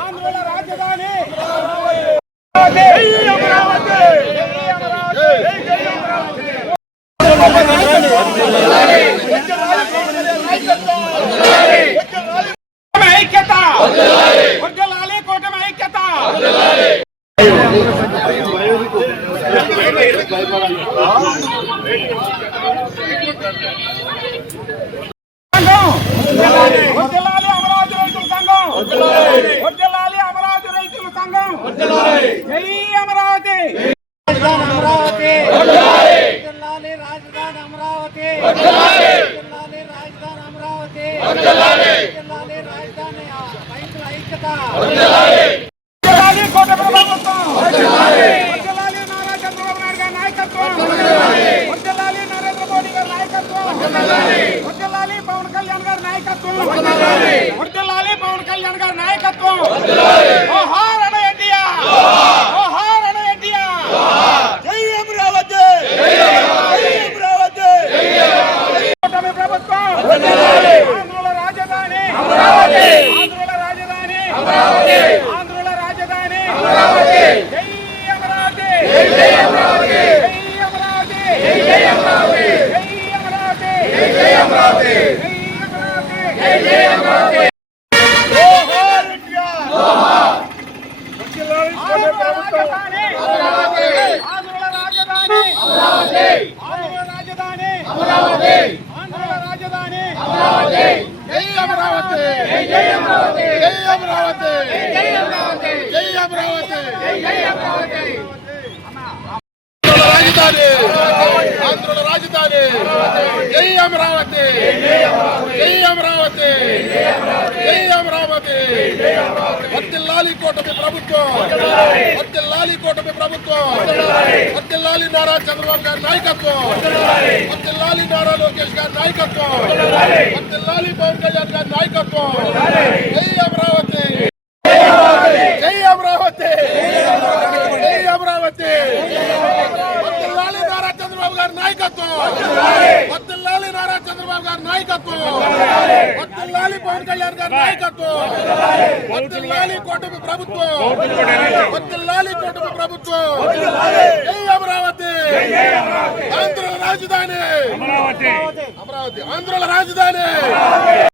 ఆంధ్రుల రాజధాని ఐక్యత వర్ధిల్లాలి కూటమి ఐక్యత అమరావతి రైతుల సంఘం జై అమరావతి అమరావతి రాజధాని అమరావతి రాజధాని అమరావతి రాజధాని రైతుల ఐక్యత కూటమి ప్రభుత్వం వర్ధిల్లాలి నారా చంద్రబాబు నాయుడు గారి నాయకత్వం వర్ధిల్లాలి నరేంద్ర మోడీ గారి నాయకత్వం వర్ధిల్లాలి పవన్ కళ్యాణ్ గారి నాయకత్వం వర్ధిల్లాలి పవన్ కళ్యాణ్ గారి నాయకత్వం జోహార్ అన్న ఎన్టీఆర్ జోహార్ అన్న ఎన్టీఆర్ జై అమరావతి జై అమరావతి కూటమి ప్రభుత్వం ఆంధ్రుల రాజధాని అమరావతి ఆంధ్రుల రాజధాని అమరావతి ఆంధ్రుల రాజధాని అమరావతి జై అమరావతి జై అమరావతి జై అమరావతి జై అమరావతి జై అమరావతి జై అమరావతి జై అమరావతి జోహార్ ఇండియా జోహార్ వర్ధిల్లాలి ప్రభుత్వం అమరావతి ఆంధ్రుల రాజధాని అమరావతి ఆంధ్రుల రాజధాని అమరావతి ఆంధ్రుల రాజధాని అమరావతి జై అమరావతి జై అమరావతి జై అమరావతి జై అమరావతి జై అమరావతి జై అమరావతి రాజధాని ఆంధ్రుల రాజధాని జై అమరావతి జై అమరావతి జై అమరావతి వర్ధిల్లాలి కూటమి ప్రభుత్వం వర్ధిల్లాలి కూటమి ప్రభుత్వం వర్ధిల్లాలి నారా చంద్రబాబు గారి నాయకత్వం వర్ధిల్లాలి నారా లోకేష్ గారి నాయకత్వం వర్ధిల్లాలి పవన్ కళ్యాణ్ గారి నాయకత్వం జై అమరావతి జై అమరావతి జై అమరావతి వర్ధిల్లాలి నారా చంద్రబాబు గారి నాయకత్వం వర్ధిల్లాలి నారా చంద్రబాబు గారి నాయకత్వం వర్ధిల్లాలి పవన్ కళ్యాణ్ గారి నాయకత్వం వర్ధిల్లాలి కూటమి ప్రభుత్వం వర్ధిల్లాలి కూటమి ప్రభుత్వం జై అమరావతి ఆంధ్రుల రాజధాని అమరావతి ఆంధ్రుల రాజధాని